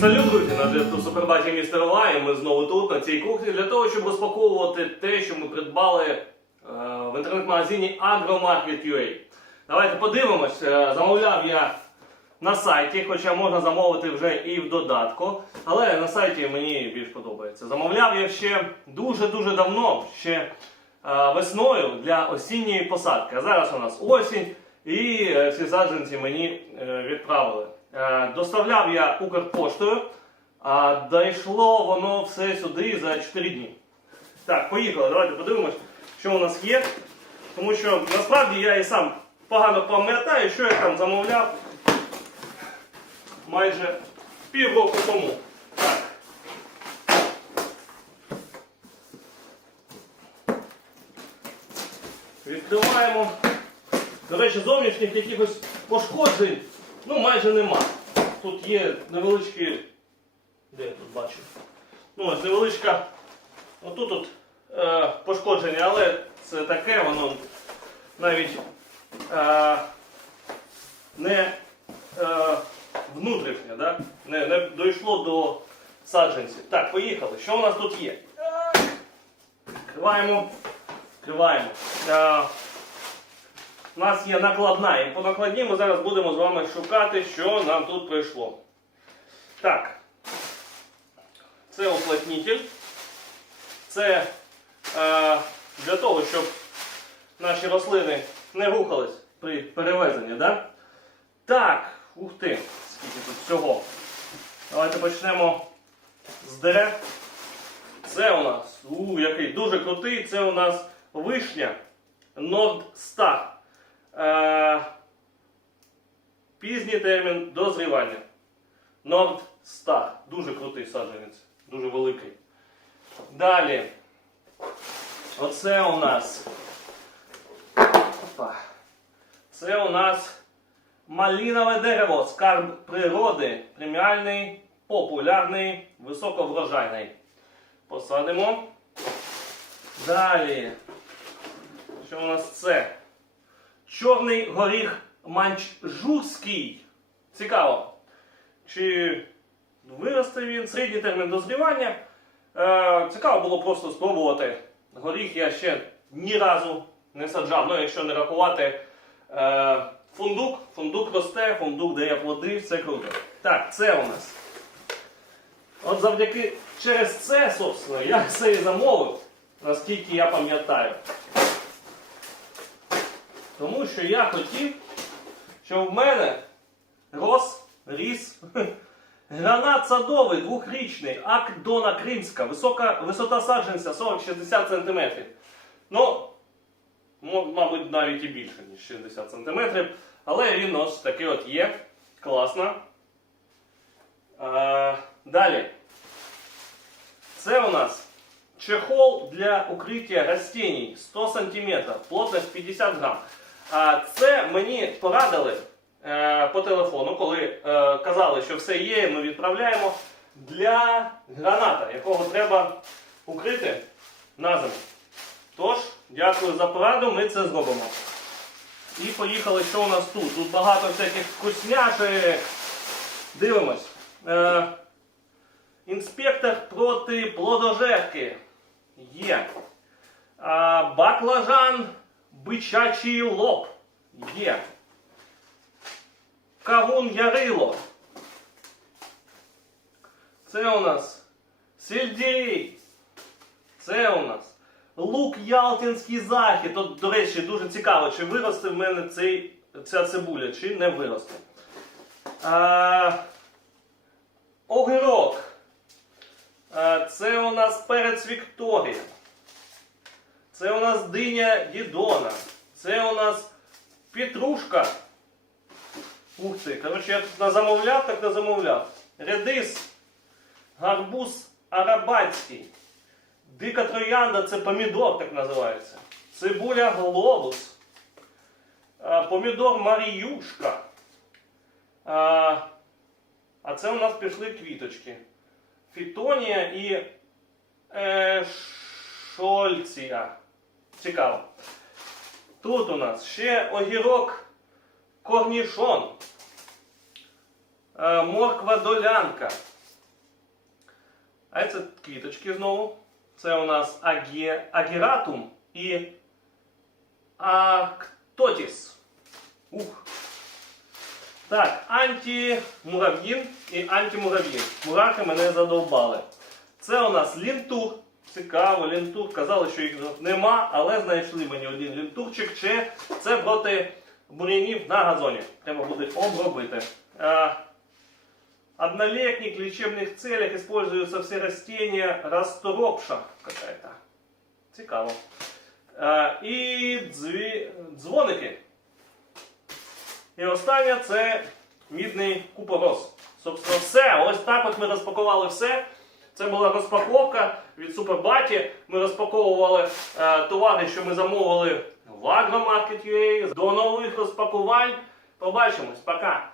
салют, друзі! На зв'язку Супербаті Містер Ла, і ми знову тут, на цій кухні, для того, щоб розпаковувати те, що ми придбали е, в інтернет-магазині Agromarket.ua. Давайте подивимось. Е, замовляв я на сайті, хоча можна замовити вже і в додатку, але на сайті мені більш подобається. Замовляв я ще дуже-дуже давно, ще е, весною для осінньої посадки. А зараз у нас осінь, і е, ці саджанці мені е, відправили. Е, Доставляв я Укрпоштою, а дійшло воно все сюди за 4 дні. Так, поїхали, давайте подивимось, що у нас є. Тому що насправді я і сам погано пам'ятаю, що я там замовляв майже півроку тому. Відкриваємо. До речі, зовнішніх якихось пошкоджень ну, майже нема. Тут є невеличкі. Де я тут бачу? Ну, ось невеличка. Отут от, е, пошкодження, але це таке, воно навіть е, не е, внутрішнє, да? не, не дійшло до саджанців. Так, поїхали. Що у нас тут є? Відкриваємо. Відкриваємо. Е, у нас є накладна, і по накладні ми зараз будемо з вами шукати, що нам тут прийшло. Так. Це уплотнитель. Це е, для того, щоб наші рослини не рухались при перевезенні. Да? Так, ух ти, скільки тут всього. Давайте почнемо з дерев. Це у нас, у, який дуже крутий, це у нас вишня Nordstar. Е, пізній термін дозрівання. Nordstar. Дуже крутий саджанець, дуже великий. Далі. Оце у нас. Це у нас малінове дерево, скарб природи, преміальний, популярний, високоврожайний. Посадимо. Далі. Що у нас це? Чорний горіх манчжурський. Цікаво. Чи виросте він середній термін дозрівання? Е, цікаво було просто спробувати. Горіх я ще ні разу не саджав. Ну, якщо не рахувати е, фундук, фундук росте, фундук дає плоди, все круто. Так, це у нас. От завдяки через це, собственно, я все і замовив, наскільки я пам'ятаю. Тому що я хотів, щоб в мене рос, ріс гранат садовий двохрічний, Акдона Кримська, висока, висота саджанця 40-60 см. Ну, мабуть, навіть і більше, ніж 60 см. Але він ось такий от є. Класно. А, далі. Це у нас чехол для укриття растений 100 см, плотність 50 грам. А це мені порадили е, по телефону, коли е, казали, що все є, ми відправляємо для граната, якого треба укрити на зиму. Тож, дякую за пораду, ми це зробимо. І поїхали, що у нас тут. Тут багато всяких вкусняшек. Дивимось. Е, інспектор проти плодожерки. Є. А, баклажан бичачий лоб. Є. Кавун ярило. Це у нас сельдерей. Це у нас лук Ялтинський захід. От, до речі, дуже цікаво, чи виросте в мене цей, ця цибуля, чи не виросте. А, огірок. А, це у нас перець Вікторія. Це у нас диня Дідона. Це у нас петрушка. Ух ти, коротше, я тут назамовляв, так назамовляв. Редис, гарбуз арабатський. Дика троянда це помідор, так називається. Цибуля глобус. Помідор Маріюшка. А, це у нас пішли квіточки. Фітонія і е, шольція. Цікаво. Тут у нас ще огірок корнішон. Е, морква долянка. А це квіточки знову. Це у нас агі... агератум і актотіс. Ух. Так, антимурав'їн і антимурав'їн. Мурахи мене задовбали. Це у нас лінтур. Цікаво, лінтур. Казали, що їх нема, але знайшли мені один лінтурчик. Чи це проти бур'янів на газоні. Треба буде обробити. Однолетник в лечебных целях используются все растения расторопша. Цікаво. І дзві... дзвоники. І останнє це мідний купорос. Собственно, все. Ось так от ми розпакували все. Це була розпаковка від Супербаті. Ми розпаковували е, товари, що ми замовили в Agromarket.ua. До нових розпакувань. Побачимось. Пока.